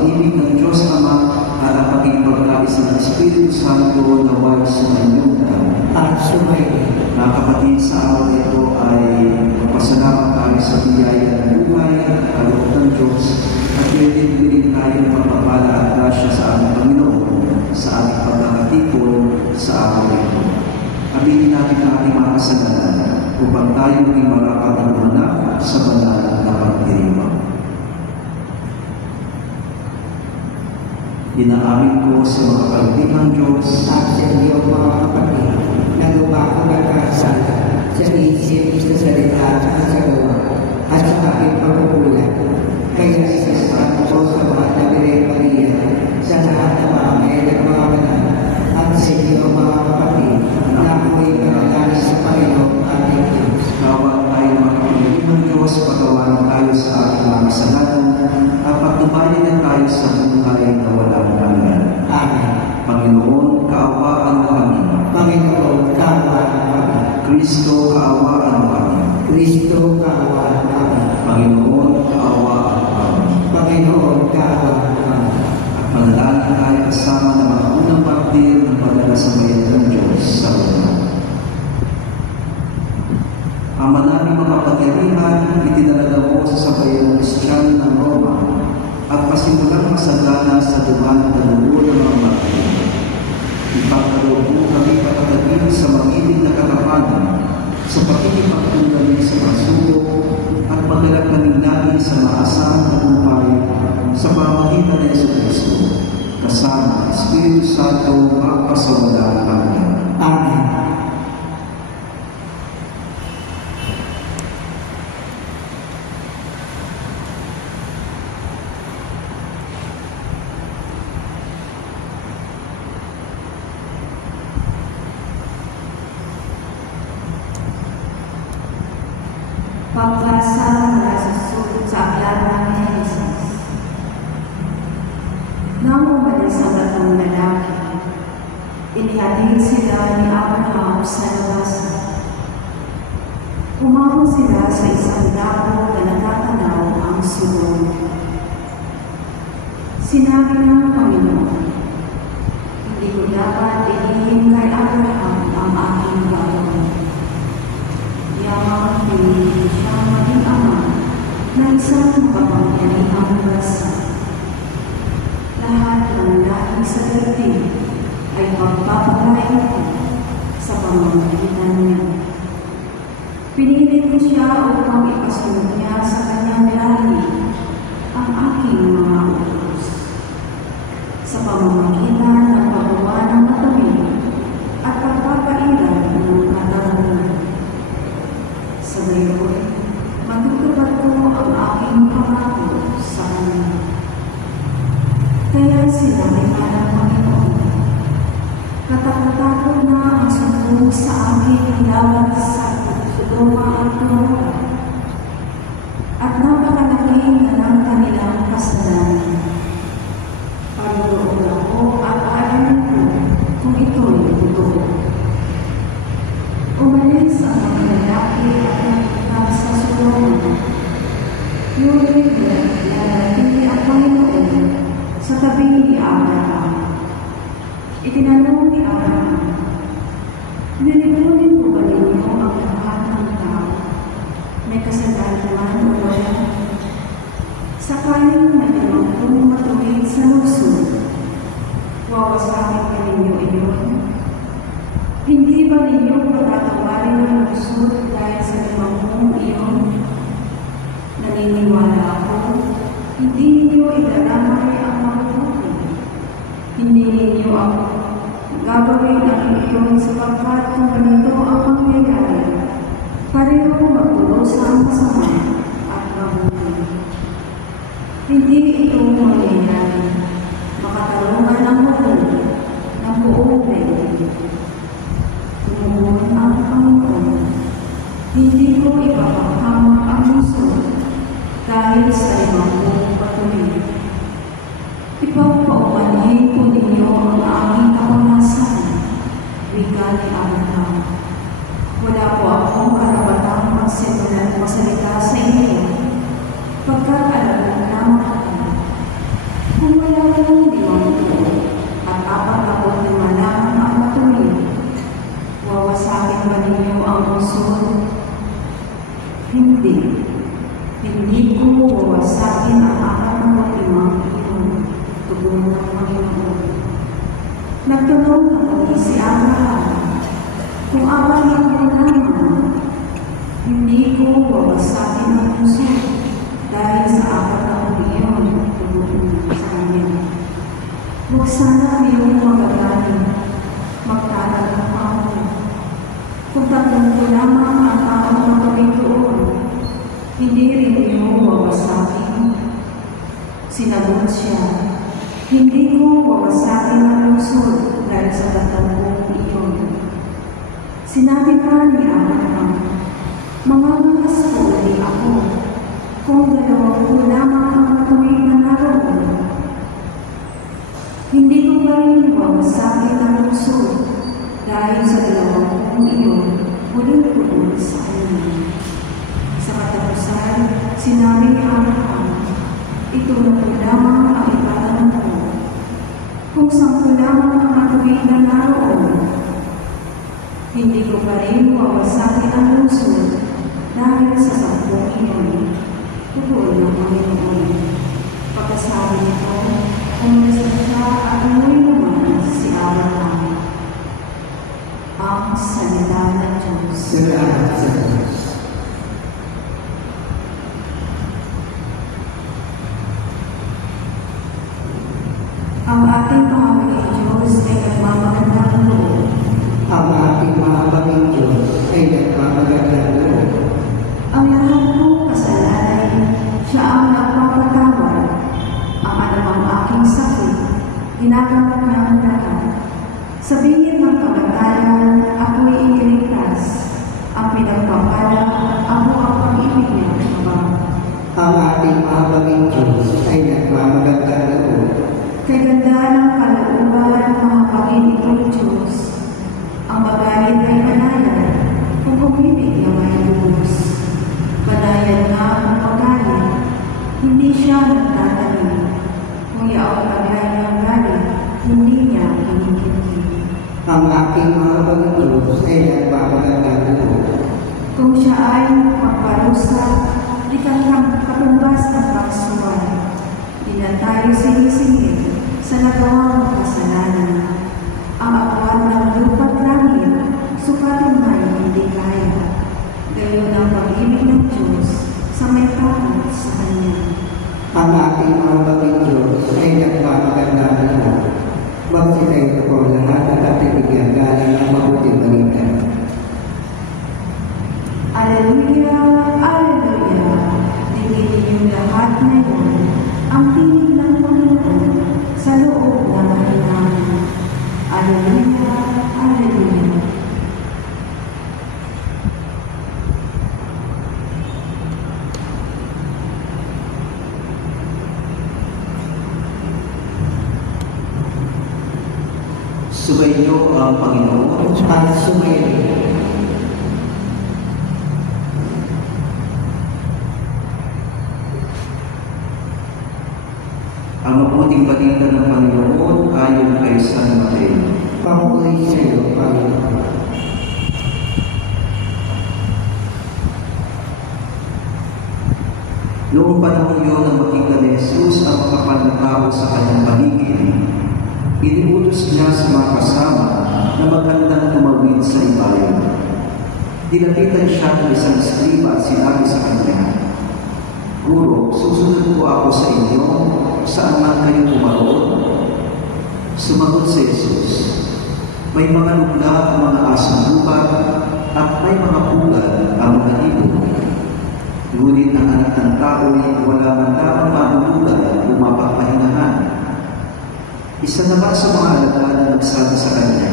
pag-ibig ng Diyos Ama at ang pagiging pagkaisa ng Espiritu Santo naway sumainyo at sumainyo. Mga kapatid, sa araw ito ay magpasalamat tayo sa biyaya ng buhay at kaloob ng Diyos at din tayo ng pagpapala at grasya sa ating Panginoon sa ating pagkakatipon sa araw ito. Aminin natin ang ating mga kasalanan upang tayo maging marapat at manak sa banal na pagdiriwang. Inaamin ko sa mga kaloob ng Diyos at sa iyong mga kapatid na lumako nagkasala sa isip, sa salita at sa gawa at sa aking pagkukulang. Kaya isasabi ko sa mga Nabiray Maria, sa lahat ng mga ngayon at mga banal, at sa iyong mga kapatid na ako'y manalangin sa Panginoon ating Diyos. Bawat tayo mga kapatid ng Diyos, pagawain tayo sa ating mga kasalanan at pagtubayan na tayo sa buhay na walang hanggan. Amen. Panginoon, kaawaan mo kami. Panginoon, kaawaan mo kami. Kristo, kaawaan mo kami. Kristo, kaawaan mo kami. Panginoon, kaawaan mo kami. Panginoon, kaawaan mo kami. At manalangin tayo kasama ng mga unang martir ng padala sa bayan ng Diyos sa Roma. Ama namin makapangyarihan, itinalaga mo sa sabayan ng Kristiyano ng Roma at pasimulang masagana sa duman at nalulo ng mga martir. Ipagkaloob mo kami patatagin sa magiling na katapanan sa pakikipagtulad sa pagsubok at paglalakanin namin sa maasahan na buhay sa pamamagitan ng Jesucristo kasama ang Espiritu Santo magpasawalang hanggan. Amen. Pagbasa mula sa aklat ni Jesus. Nang umalis ang tatlong lalaki, inihatid sila ni Abraham sa labasan. Umahon sila sa isang dako na natatanaw ang Sodom. Sinabi ng Panginoon, hindi ko dapat ilihim kay Abraham ang aking gagawin. Yamang pinili siya maging ama na isang makapangyarihang bansa. Lahat ng lahi sa daigdig ay pagpapagain ko sa pamamagitan niya. Pinili ko siya upang ipasunod niya sa kanyang lahi ang aking mga utos. Sa pamamagitan ng paggawa ng matuwid at pagpapairal ng katarungan. Sa gayon, matutupad ko ang aking pangako sa kanya. Kaya sinabi nga ng Panginoon, katakot-takot na ang sumbong sa aking lawan sa Sodoma at Gomorra, at napakalaki na ng kanilang kasalanan. Panunood ako at aalamin ko kung ito'y totoo. Umalis ang mga lalaki at nagpunta sa Sodoma. Ngunit lalaki ang Panginoon sa tabi ni Abraham. Itinanong ni Abraham, nilipunin ko ba ninyo ang lahat ng tao? May kasalanan man o wala? Sakaling kung matuwid sa lungsod, wawasakin ka ninyo iyon? Hindi ba ninyo patatawarin ang lungsod dahil sa limang iyon? Naniniwala ako, hindi ninyo idaramay ang mabuti. Hindi ninyo ako gagawin ang iyon sapagkat kung ganito ang pangyayari, pareho magtulos ang masama at mabuti. Hindi ito mangyayari, makatarungan ang mabuti ng buong reino. Tumuhon ang Panginoon, hindi ko ipapahamak ang lungsod dahil sa limang patuloy. Ipagpaumanhin ko ninyo ang aking kapanasan, wika ni Abraham. Wala po akong karapatang magsalita sa inyo, pagkat alam ko lamang ako. Kung Nagtanong ako si Abraham, kung awayin ko naman, hindi ko wawasakin ang puso dahil sa apat na umiyon tumutunan sa kanya. Huwag sana iyong magagaling, magtatanong ako. Kung tatlong ko lamang ang taong magawin doon, hindi rin iyong wawasakin. Sinagot siya, hindi ko wawasakin ang lungsod dahil sa tatlong iyon. Sinabi pa ni Abraham, mangangakas ko ulit ako, kung dalawang ko lamang ang matuwid na naroon. Hindi ko pa rin wawasakin ang lungsod dahil sa dalawang iyon, ulit-ulit sa kanya. Sa katapusan, sinabi ni Abraham, ito na po lamang ang ipatanong ko. Kung 10 lamang ang matuwid na naroon, hindi ko pa rin wawasakin ang lungsod dahil sa 10 iyon. Tuloy ng Panginoon. Pagkasabi nito, umisa siya at umuwi naman si Abraham. Ang salita ng Diyos. Salamat sa Diyos. Ang ating Panginoong Diyos ay nagmamagandang loob. Ang ating mahabaging Diyos ay nagmamagandang loob. Ang lahat ng kasalanan, siya ang nagpapatawad. Ang anumang aking sakit, ginagawa niya ang lahat. Sabihin ng kamatayan, ako'y iniligtas. Ang pinagpapala, ako ang pag-ibig niya. Ang ating mahabaging Diyos ay nagmamagandang loob. Kay ganda ng kalooban ng mga Panginoong Diyos, ang magalit ay manayan kung umibig niya may lubos. Manayan nga ang magalit, hindi siya nagtatanim. Kung yaong taglay ng galit, hindi niya kinikimkim. Ang aking mahabaging Diyos ay nagmamagandang loob. Kung siya ay magparusa, di kanyang katumbas ng pagsuway. Di na tayo sinisingit sa nagawang kasalanan. Ang akwat ng lupa't langit, sukatin may hindi kaya. Gayon ang pag-ibig ng Diyos sa may takot sa Kanya. Ang ating mahabaging Diyos ay nagmamagandang loob. Magsitayo po lahat at ating bigyan galang ng mabuting balita. Alleluia, Alleluia, digin niyo lahat ngayon ang tinig ng Panginoon sa loob ng kanilang. Alleluia, Alleluia. Sumainyo ang Panginoon. At sumayo. Ang mabuting balita ng Panginoon ayon kay San Mateo. Papuri sa iyo, Panginoon. Noong panahon yun na makita ni Jesus ang mga panatao sa kanyang paligid, iniutos niya sa mga kasama na magandang tumawid sa ibayan. Dinapitan siya ng isang skriba at sinabi sa kanya, Guro, susunod po ako sa inyo, saan man kayo pumaroon? Sumagot si Jesus, may mga lugla ang mga asong lupa at may mga pugad ang mga ibon. Ngunit ang anak ng tao ay wala man lamang mahulugan o mapagpahinahan. Isa naman sa mga alagad na nagsabi sa kanya,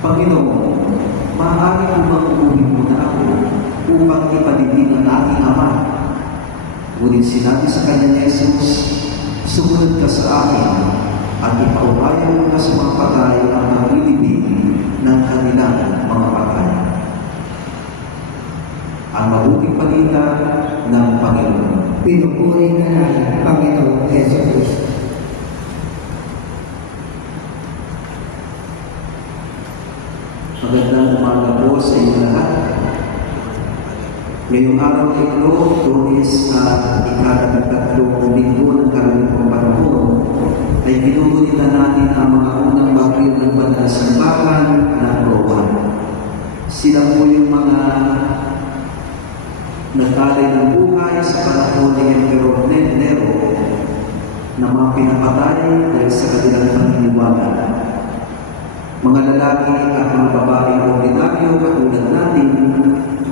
Panginoon, maaari ko bang umuwi muna ako upang ipadiglig ang aking ama? Ngunit sinabi sa kanya ni Jesus, sumunod ka sa akin at ipaubayan mo na sa mga patay ang maglilibig ng kanilang mga patay. Ang mabuting balita ng Panginoon. Pinupuri ka namin, Panginoon Jesus. Magandang umaga po sa inyo lahat. Ngayong araw na ito, Lunes na ika-3 linggo ng karaniwang panahon, ay ginugunita natin ang mga unang bagay simbahan ng Roma. Sila po yung mga nagtalay ng buhay sa panahon ni Emperor Nero na mga pinapatay dahil sa kanilang paniniwala. Mga lalaki at mga babaeng ordinaryo katulad natin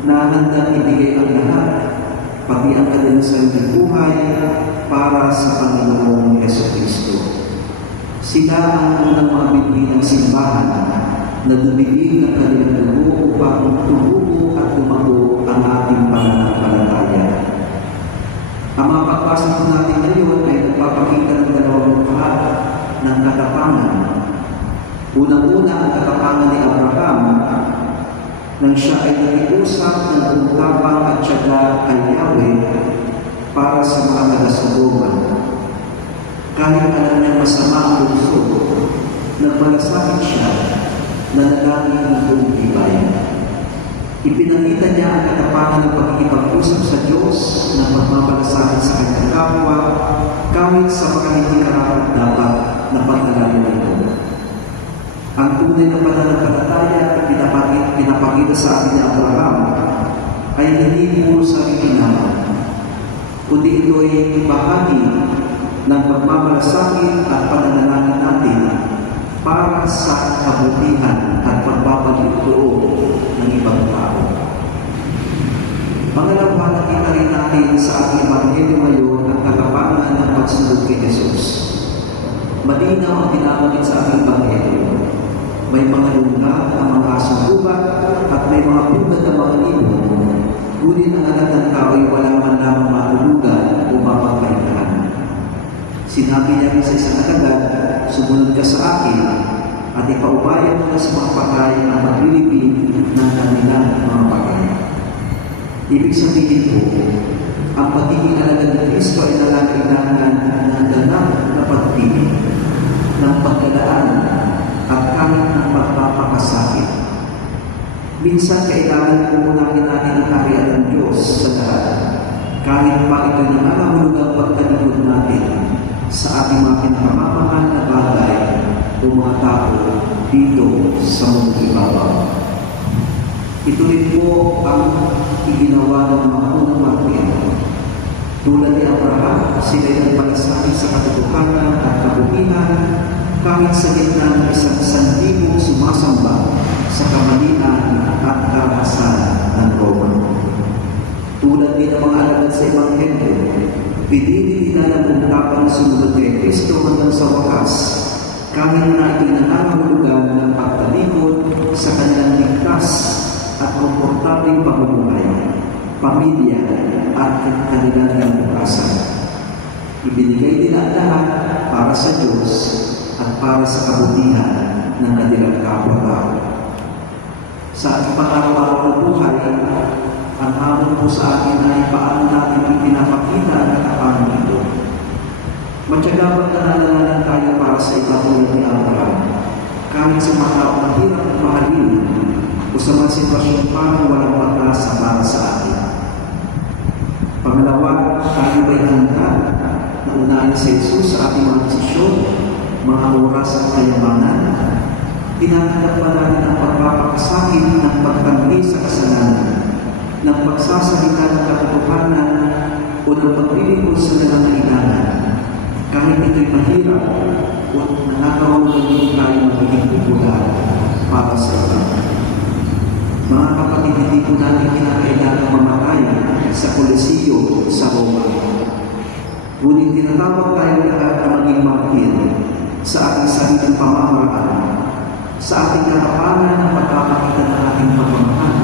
na handang ibigay ang lahat, pati ang kanilang sariling buhay para sa Panginoong Jesucristo. Sila ang unang mga bibig ng simbahan na dumigil ng kanilang dugo upang tumubo at tumago ang ating pananampalataya. Ang mga pagbasa natin ngayon ay nagpapakita ng dalawang bahagi ng katapangan. Unang-una ang katapangan ni Abraham nang siya ay nakiusap ng utapang at tiyaga kay Yahweh para sa mga taga-Sodoma. Kahit alam niya masama ang lungsod, nagmalasakit siya na nagaging ng buong tibay. Ipinakita niya ang katapangan ng pagkikipag-usap sa Diyos na magmamalasakit sa kanyang kapwa kahit sa mga hindi karapat-dapat na pag-alala nito. Ang tunay na pananampalataya at pinapakita sa atin ni Abraham ay hindi puro sarili naman, kundi ito'y bahagi ng pagmamalasakit at pananalangin natin para sa kabutihan at pagpapalito ng ibang tao. Pangalawa, nakita rin natin sa ating Ebanghelyo ngayon ang katapangan ng pagsunod kay Jesus. Malinaw ang binabanggit sa ating Ebanghelyo. May mga lungga ang mga asong-ubat at may mga pugad ng mga ibon, ngunit ang anak ng tao ay walang man lamang matulugan o mapagpahingahan. Sinabi niya rin sa isang alagad, sumunod ka sa akin at ipaubaya mo na sa mga patay ang maglilibig ng kanilang mga patay. Ibig sabihin po, ang pagiging alagad ng Kristo ay nalangkailangan ng ganap na pagpili, ng pagkalaan at kahit ng pagpapakasakit. Minsan kailangan pupunahin natin ang karya ng Diyos sa lahat, kahit pa ito'y nangangahulugang pagkalikod natin sa ating mga pinakamamahal na bagay o mga tao dito sa mundong ibabaw. Ito rin po ang iginawa ng mga unang martir. Tulad ni Abraham, sila'y nagpalasakit sa katotohanan at kabutihan kahit sa gitna ng isang sandibong sumasamba sa kamalian at karahasan ng Roma. Tulad din ng mga alagad sa Ebanghelyo, pinili nila ng ungkapan na sumunod kay Kristo hanggang sa wakas, kahit na ito'y nangangahulugan ng pagtalikod sa kanilang ligtas at komportableng pamumuhay, pamilya at kanilang kinabukasan. Ibinigay nila lahat para sa Diyos at para sa kabutihan ng kanilang kapwa-tao. Sa ating pang-araw-araw na buhay, ang hamon po sa atin ay paano natin ipinapakita ang katapangan ito. Matyaga bang nanalalanan tayo para sa iba tulad ni Abraham, kahit sa mga taong mahirap at mahalin o sa mga sitwasyon parang walang pag-asa para sa atin. Pangalawa, tayo ba'y handa na unahin sa Jesus sa ating mga desisyon, mga oras at kayamanan? Tinatanggap ba natin ang pagpapakasakit ng pagtanggi sa kasalanan, ng pagsasalita ng katotohanan o ng paglilingkod sa nangangailangan, kahit ito'y mahirap o nakakahulugan din tayo magiging popular para sa iba? Mga kapatid, hindi po natin kinakailangan mamatay sa Koloseo sa Roma. Ngunit tinatawag tayo lahat na maging martir sa ating sariling pamamaraan, sa ating katapangan ng pagkakakita ng ating pagmamahal,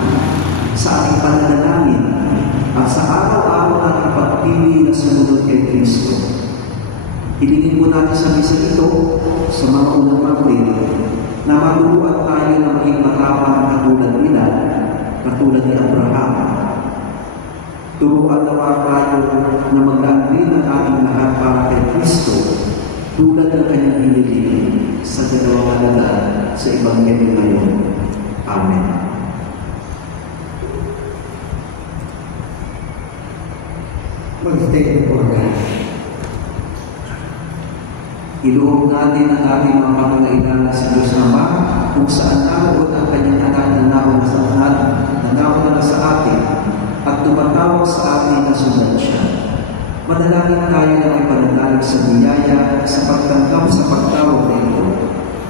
sa ating pananalangin, at sa araw-araw nating pagpili na sumunod kay Kristo. Hilingin po natin sa misa ito, sa mga unang martir, na maturuan tayo na maging matapang katulad nila, katulad ni Abraham. Turuan nawa tayo na mag-agree ng ating lahat para kay Kristo, tulad ng kanyang hiniling sa dalawang alagad sa Ebanghelyo ngayon. Amen. Mag-stay po na. Iluog natin ang ating mga pangangailangan sa Diyos Ama, kung saan naroon ang kanyang anak na naroon na sa atin, at tumatawag sa atin na sundan siya. Manalangin tayo na may pananalig sa biyaya sa pagtanggap sa pagtawag na ito.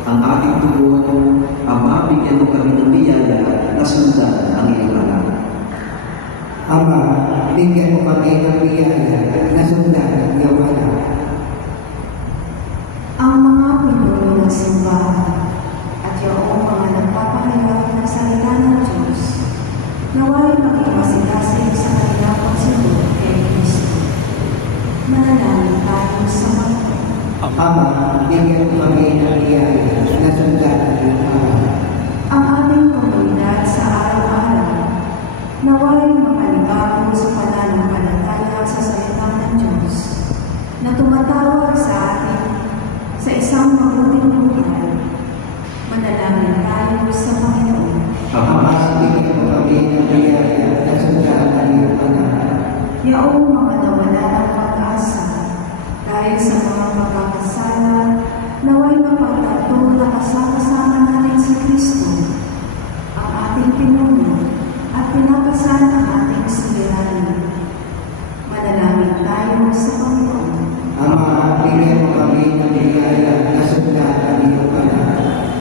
Ang ating tugon, Ama, bigyan mo kami ng biyaya na sundan ang iyong anak. Ama, bigyan mo kami ng biyaya na sundan ang iyong anak. Ang mga pinuno ng simbahan at yung mga nagpapahayag ng salita ng Diyos, naway mag-iwasigasig sa kanilang pagsunod kay Kristo. Manalangin tayo sa mga Ama, bigyan mo kami ng biyaya na sundan ang iyong anak. ang ating komunidad sa araw-araw, naway makalibago sa pananampalataya sa salita ng Diyos na tumatawag sa atin sa isang mabuting buhay. Manalangin tayo sa Panginoon. Ama, bigyan mo kami ng biyaya na sundan ang iyong anak. Yaong mga nawala ng pag-asa dahil sa mga pagkakasala, naway mapagtanto na kasama-sama natin si Kristo, ang ating pinuno at pinakasal ang ating siliranin. Manalangin tayo sa Panginoon. Ama, bigyan mo kami ng biyaya na sundan ang iyong anak.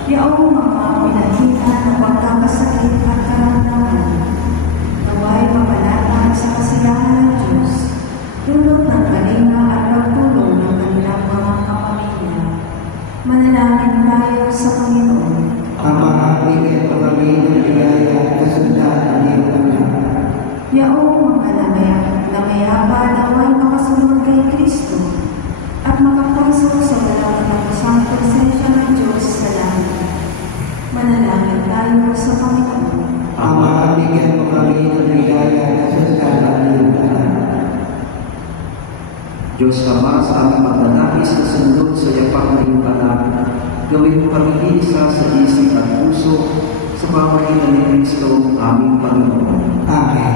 Yaong mga pinagkita ng pagkakasakit at karamdaman, naway mapanatag sa kasiyahan ng Diyos, dulot ng kalinga at pagtulong ng kanilang mga kapamilya. Manalangin tayo sa Panginoon. Ama, bigyan mo kami ng biyaya na sundan ang iyong anak. Yaong mga namayapa naway makasunod kay Kristo at makapasok sa walang katapusang presensya ng Diyos sa langit. Manalangin tayo sa Panginoon. Ama, bigyan mo kami ng biyaya na sundan ang iyong anak. Diyos Ama, sa aming pagnanais na sumunod sa yapak na iyong anak, gawin mo kami isa sa isip at puso sa pamamagitan ni Kristo, aming Panginoon. Amen.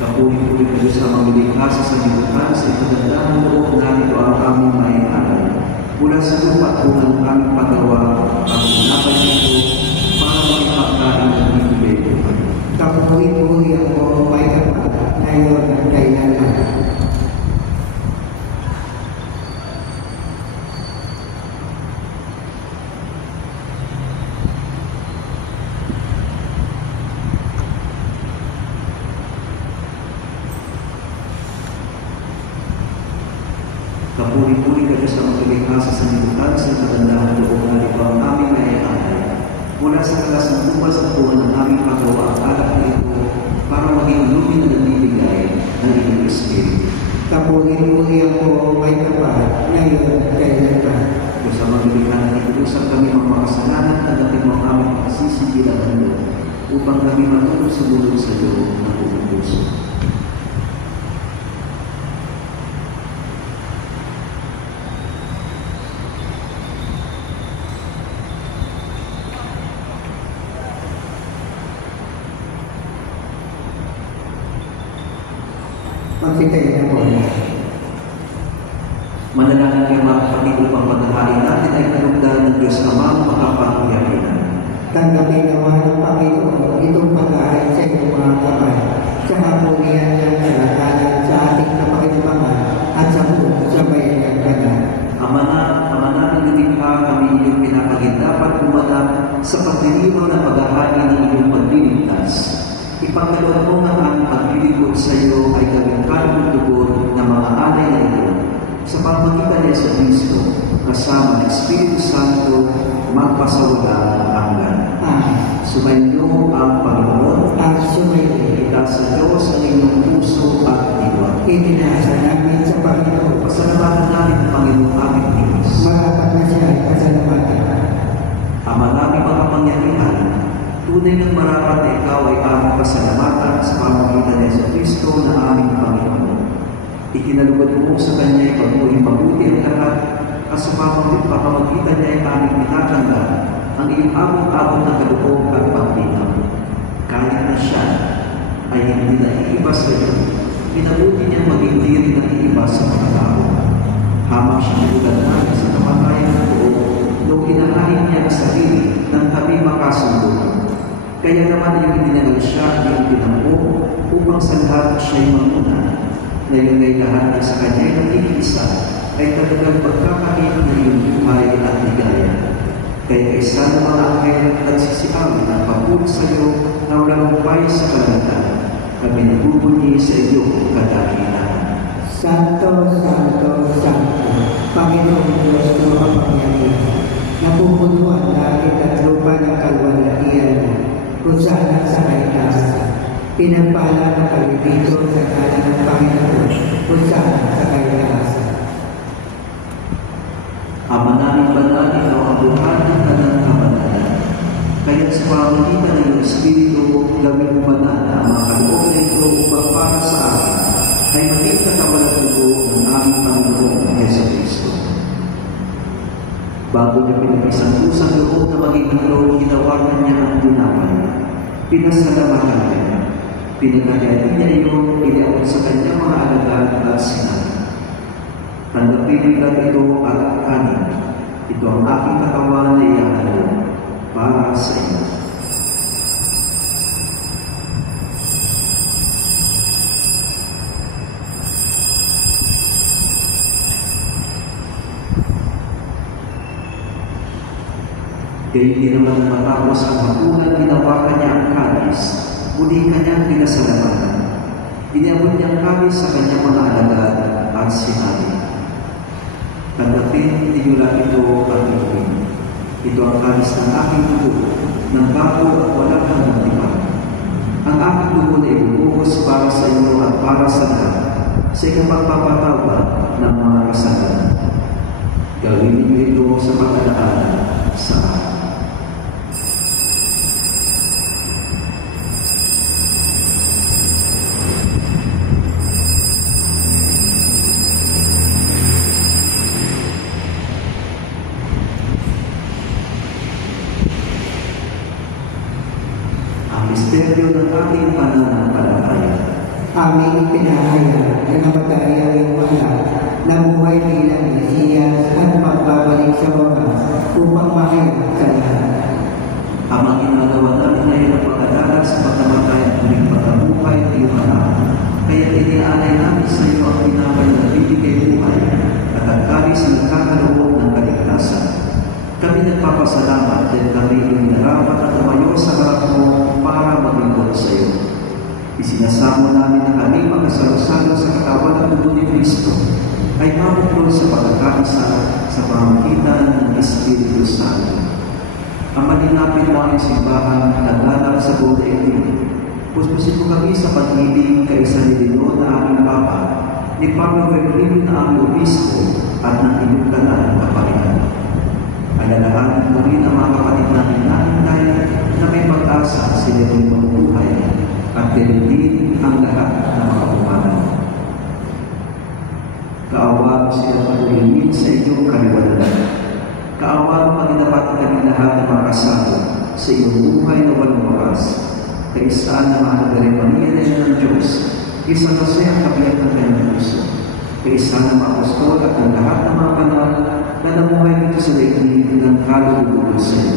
Kapuri-puri ka Diyos sa mga lilikha sa sanlibutan, sa ipagandang loob narito ang aming mayayanan. Mula sa lupa at unang aming pagawa, ang pinapay nito para makipagkain ng ibig. Kapuri-puri ako may kapag ngayon at kailangan. Kapuri-puri ka Diyos sa mga lilikha sa sanlibutan, sa ipagandang loob narito ang aming mayayanan. Mula sa kalasang tumas at buwan ng aming pagawa, ang alak na ito para maging lumin na nagbibigay ng iyong Espiritu. Kapuri-puri ako may kapag ngayon at kailangan. Diyos sa mga lilikha na itinusan kami ang mga kasalanan at natin mo ang aming pagsisi bilang mundo upang kami matulog sumunod sa iyo ng buong puso. Magsitay na po. Manalangin kayo mga kapatid upang paghahain natin ay kalugdan ng Diyos Ama makapangyarihan. Tanggapin naman ng Panginoon itong pag-aaral sa iyong mga kamay, sa hamunian ng kalakalan sa ating kapakinabangan at sa buong sabay ng Banal. Ama namin nilikha, kami iyong pinapagindapat umanap sa pagdiriwang ng paghahain ng iyong pagliligtas. Ipagkaloob mo nga ang paglilingkod sa iyo ay gawing kalong tugon ng mga alay na ito sa pamamagitan ni Kristo kasama ng Espiritu Santo magpasawalang hanggan. Amen. Sumainyo ang Panginoon At sumayin, itaas sa Diyos ang inyong puso at diwa. itinasa namin sa Panginoon. Pasalamatan namin ang Panginoon aming Diyos. Marapat na siya ay pasalamatan. Ama naming makapangyarihan, tunay ng marapat na ikaw ay aming pasalamatan sa pamamagitan ni Jesucristo na aming Panginoon. Ikinalugod mo sa Kanya ipagmuling mabuti ang lahat at sa pamamagitan niya ay aming tinatanggal ang iyong abot-abot na kaloob at paglinaw. Kahit na siya ay hindi naiiba sa iyo, pinabuti niya maging diri na iiba sa mga tao. Habang siya nagulad namin sa kamatayan ng loob, nung inahain niya ang sarili ng tabi makasunduan. Kaya naman yung itinangal siya ang pinampo upang sa lahat siya'y mamuna. Ngayon ay lahat na sa kanya ay nakikiisa ay talagang pagkakain ng iyong buhay at ligaya. Kaya isa ng mga anghel nagsisiawi ng papuri sa iyo na walang upay sa kalangitan. Kami nagbubunyi sa iyo kadakilan. Santo, Santo, Santo, Panginoong Diyos na makapangyarihan, napupuluan langit at lupa ng kalwalhatian mo, kung saan sa kaitaasan. Pinagpala ng kalibito sa kanan ng Panginoon, kung saan sa kaitaasan. Ama namin banal, ikaw ang buhay ng kanang kabanalan. Kaya sa pamamagitan ng iyong Espiritu, gawin mo banal ang mga kaloob na ito upang para sa akin ay maging katawan at dugo ng aming Panginoong Jesucristo. Bago niya pinag-isang-usang loob na maging halo, ginawagan niya ang tinapay. Pinasalamatan niya. Pinagkagati niya iyon, iniabot sa kanya mga alagad at sinabi, "Tanggapin lang ito at kanin. Ito ang aking katawan na iahalo para sa iyo." Kaya hindi naman matapos ang hapunan, ginawakan niya ang kalis. Muli kanyang pinasalamatan. Iniabot niya ang kalis sa kanyang mga alagad at sinabi, "Tanggapin ninyo lang ito at inumin. Ito ang kalis ng aking dugo, ng bago at walang hanggang tipan. Ang aking dugo na ibubuhos para sa inyo at para sa lahat, sa ikapagpapatawad ng mga kasalanan. Gawin ninyo ito sa pagkadaan sa akin." Misteryo ng ating pananampalataya. Aming pinahayag na namatay ang iyong anak, namuhay bilang Mesiyas at magbabalik sa wakas upang mahayag sa lahat. Amang ginagawa namin ngayon ang pag-adalas sa pagkamatay at muling pagkabuhay ng iyong anak. Kaya iniaalay namin sa iyo ang tinapay na nagbibigay buhay at ang kalis na nagkakaloob ng kaligtasan. Kami nagpapasalamat dahil kami yung narapat at tumayo sa harap mo para maglingkod sa iyo. Isinasamo namin na kami magkasalo-salo sa katawan at dugo ni Kristo ay mabuklod sa pagkakaisa sa pamamagitan ng Espiritu Santo. Ang malinapit mo ang simbahan na naglalap sa buong daigdig. Puspusin mo kami sa pag-ibig kay San Ireneo na aming Papa, ni Pablo Virgilio na aming Obispo at ng inyong tanan na Panginoon. Alalahanin mo rin ang mga kapatid namin nanay na may pag-asa sila rin mabuhay at din ang lahat ng mga umanan. Kaawaan sila pag-ulimin sa iyong kaliwanagan. Kaawaan pag-inapat kami lahat ng mga kasalo sa iyong buhay na walang wakas. Kaisaan na mahalagang pamilya ng Diyos, isang kasi ang kabiyak ng kanyang puso. Kaisaan ng mga apostol at ng lahat ng mga banal na namuhay dito sa daigdig ng kaluluwa sa iyo.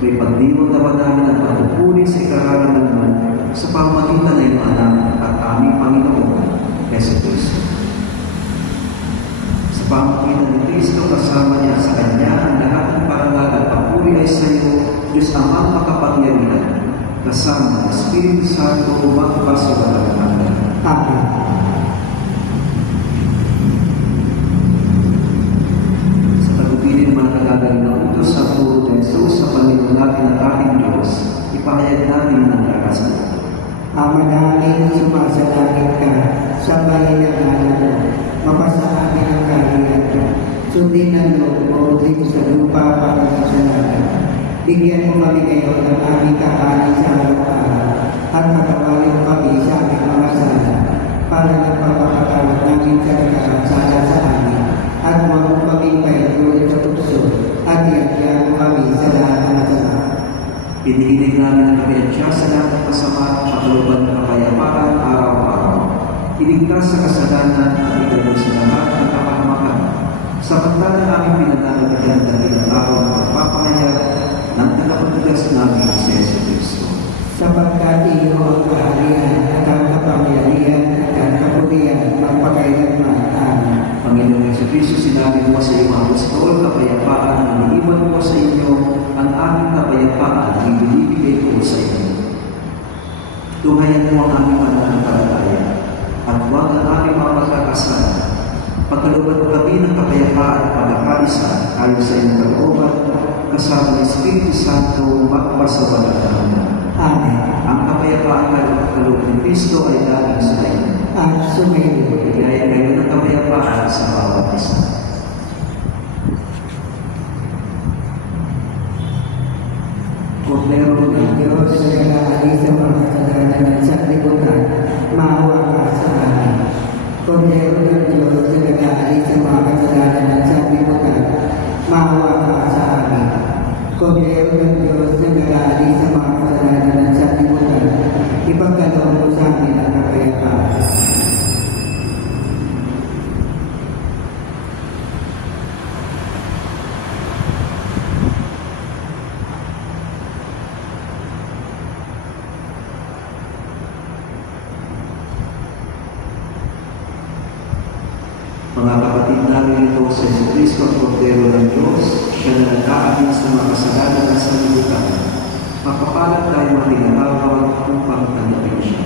May pagdiwag naman namin ang pagpupuri sa ikararangan mo sa pamamagitan ng iyong anak at aming Panginoon, Jesucristo. Sa pamamagitan ni Kristo, kasama niya sa Kanya ang lahat ng parangal at papuri ay sa iyo, Diyos Amang makapangyarihan, kasama ng Espiritu Santo umangpa sa walang hanggan. Amen. Pagpili naman nagagaling na utos sa turo ni Jesus sa Panginoon natin at ating Diyos, ipahayag natin ang karasan. Ama namin, sumasalangit ka, sambahin ang ngalan mo, mapasa amin ang kaharian mo, sundin ang loob mo dito sa lupa para sa langit. Bigyan mo kami ngayon ng aming kakanin sa araw-araw, at patawarin mo kami sa aming mga iligtas sa kasalanan at ibigay sa lahat ng kapahamakan. Samantalang aming pinananabigan ng dakilang araw ng pagpapahayag ng tagapagtigas namin si Yesu Cristo. Sapagkat iyo ang kaharian at ang kapangyarihan at ang kapurihan magpakailanman. Amen. Panginoong Yesu Cristo, sinabi mo sa iyong mga apostol, kapayapaan ang iniwan mo sa inyo, ang aming kapayapaan ang ibinibigay ko sa inyo. Tunghayan mo ang aming pananampalataya at huwag ang aming mga pagkakasala. Pagkalooban mo kami ng kapayapaan at pagkakaisa ayon sa iyong kalooban, kasama ng Espiritu Santo magpasawalan na naman. Amen. Ang kapayapaan at pagkaloob ng Kristo ay laging sa inyo. At sumayo. Bigyan kayo ng kapayapaan sa bawat isa. Kordero ng Diyos na nag-aalis sa mga kasalanan at sanlibutan, maawa ka sa amin. Kordero ng Diyos na nag-aalis sa mga kasalanan at sanlibutan, maawa ka sa amin. Kordero ng Diyos na nag-aalis sa mga kasalanan at sanlibutan, ipagkaloob mo sa amin ang kapayapaan. Mga kapatid namin ito sa Yesu Cristo at Kordero ng Diyos, siya na nag-aamin sa mga kasalanan at sanlibutan. Mapapalad tayo matinatawag upang tanggapin siya.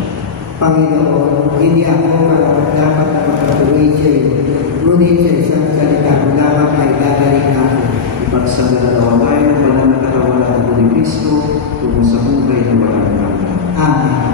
Panginoon, hindi ako dapat na magpatuloy sa iyo, ngunit sa isang salita mo lamang ay dadaling ako. Ipagsagalawa tayo ng banal na katawan ng Apo ni Cristo tungo sa buhay na walang hanggan. Amen.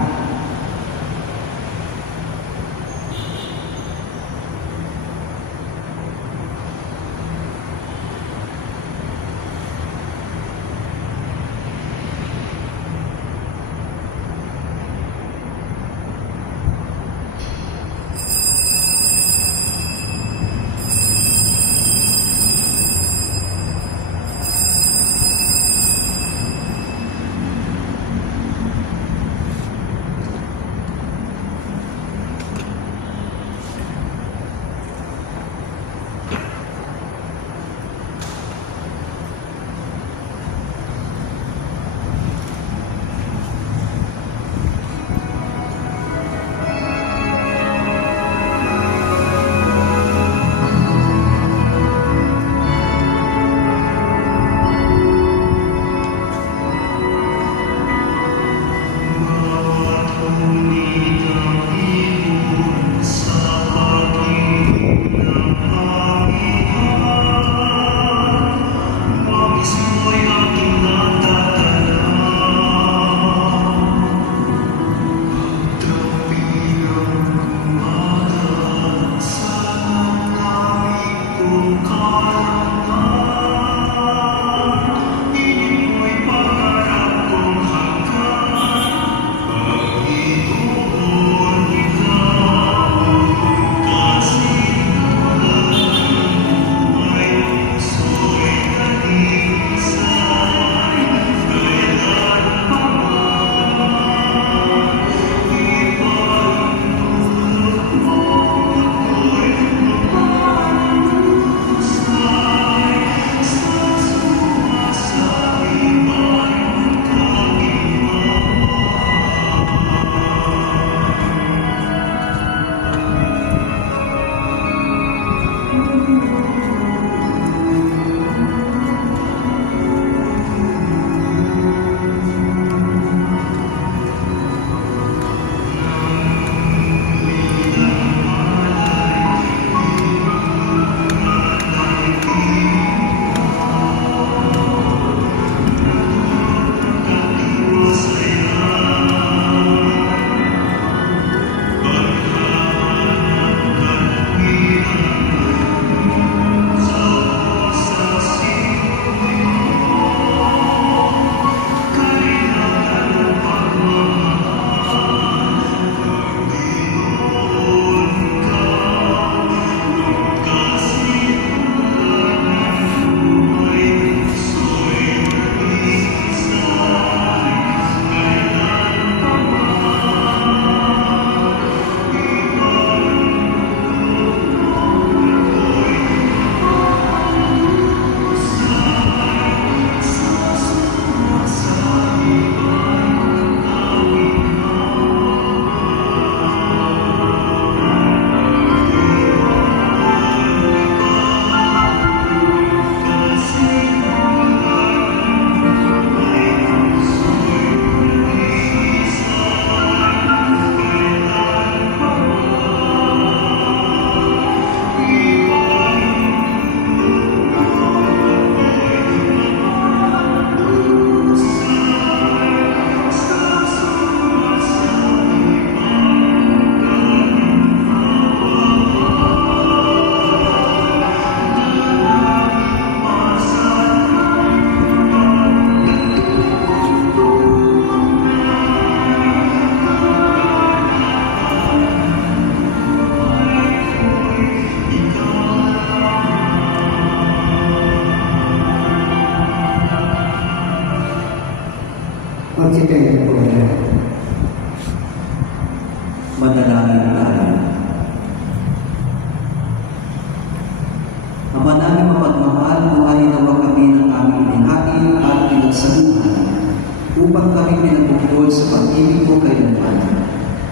Espiritu kailanman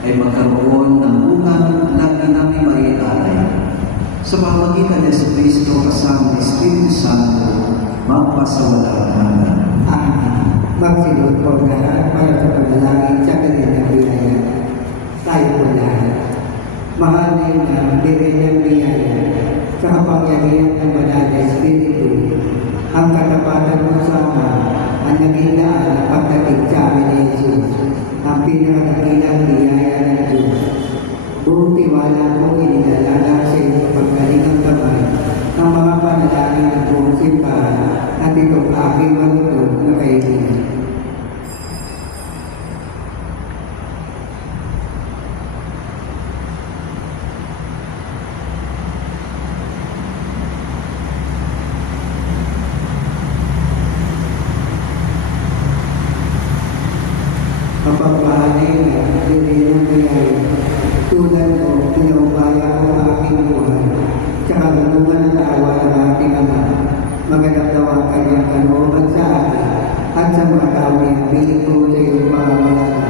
ay magkaroon ng unang lagi namin maialay. Sa pamagitan ng Kristo kasama ng Espiritu Santo, magpasawalang hanggan. Amen. Magsilod po lahat para sa panalangin sa kanilang biyaya. Tayo po lahat. Mahal na direyang biyaya sa kapangyarihan ng banal na Espiritu, ang katapatan mo sa ama ang naging daan na pagdating sa amin ni Jesus, ang pinakadakilang biyaya ng Diyos. Buong tiwala mo inilalala sa iyo sa paggaling ng kamay ng mga panalangin ng buong simbahan at itong aking malutog na kaibigan. Mapagpahanay na hindi ng biyaya, tulad mo, pinaubaya ko ang aking buhay, sa kagalungan ng tawa ng ating Ama, maganap daw ang kanyang kalooban sa akin, at sa mga tao niya, piling ko sa iyong pamamalala.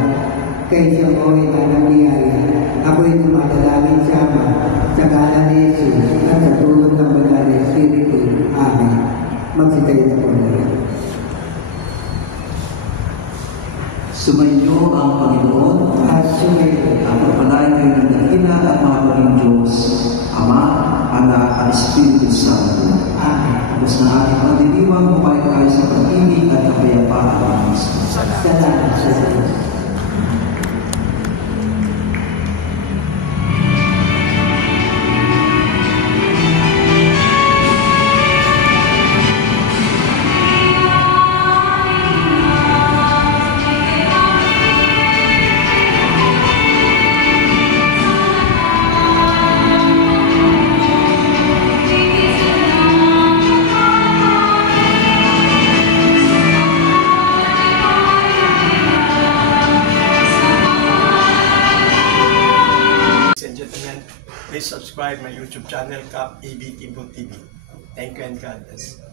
Kaysa mo ng biyaya, ako'y tumadalangin sa Ama, sa ngalan ni Jesus, at sa tulong ng banal na Espiritu. Amen. Magsitayo na po na. Sumainyo ang Panginoon At sumayo. at pagpalain kayo ng dakila at mahabaging Diyos, Ama, Anak, at Espiritu Santo. Amen. Tapos na ating pagdiriwang, bumalik tayo sa pag-ibig at kapayapaan ng Kristo. Salamat sa Diyos. Please subscribe my YouTube channel, Cap ABTimbong TV. Thank you and God bless.